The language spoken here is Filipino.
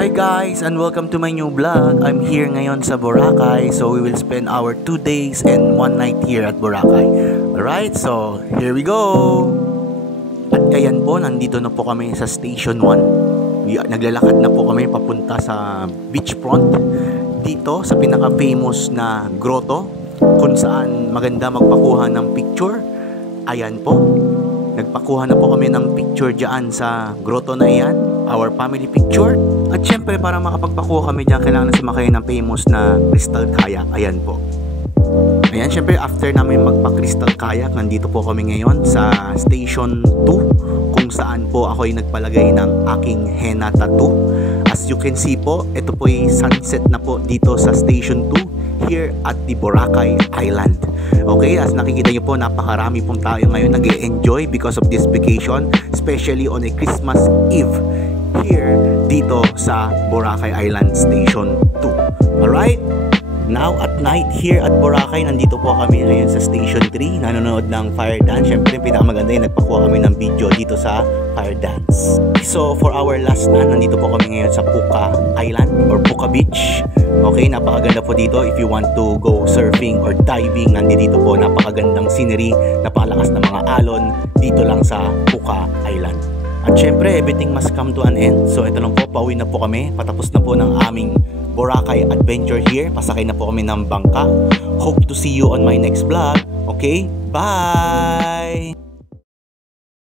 Hi guys and welcome to my new vlog. I'm here ngayon sa Boracay. So we will spend our 2 days and 1 night here at Boracay. Alright, so here we go. At ayan po, nandito na po kami sa Station 1. Naglalakad na po kami papunta sa beachfront. Dito sa pinaka-famous na grotto kung saan maganda magpakuha ng picture. Ayan po. Nagpakuha na po kami ng picture dyan sa grotto na iyan. Our family picture. At syempre para makapagpakuha kami dyan, kailangan na sumakay ng famous na crystal kayak. Ayan po. Ayan, syempre after namin magpa-crystal kayak, nandito po kami ngayon sa Station 2 kung saan po ako ay nagpalagay ng aking henna tattoo. As you can see po, ito po ay sunset na po dito sa Station 2 here at the Boracay Island. Okay, as nakikita nyo po, napakarami pong tayo ngayon nag-e-enjoy because of this vacation, especially on a Christmas Eve here dito sa Boracay Island Station 2. Alright, now at night here at Boracay, nandito po kami ngayon sa Station 3, nanonood ng fire dance. Syempre pinakamaganda yung nagpakuha kami ng video dito sa fire dance. So for our last na, nandito po kami ngayon sa Puka Island or Puka Beach. Okay, napakaganda po dito if you want to go surfing or diving. Nandito po, napakagandang scenery, napakalakas na mga alon dito lang sa Puka Island. At syempre, everything must come to an end. So ito lang po, pauwi na po kami. Patapos na po ng aming Boracay adventure here. Pasakay na po kami ng bangka. Hope to see you on my next vlog. Okay, bye!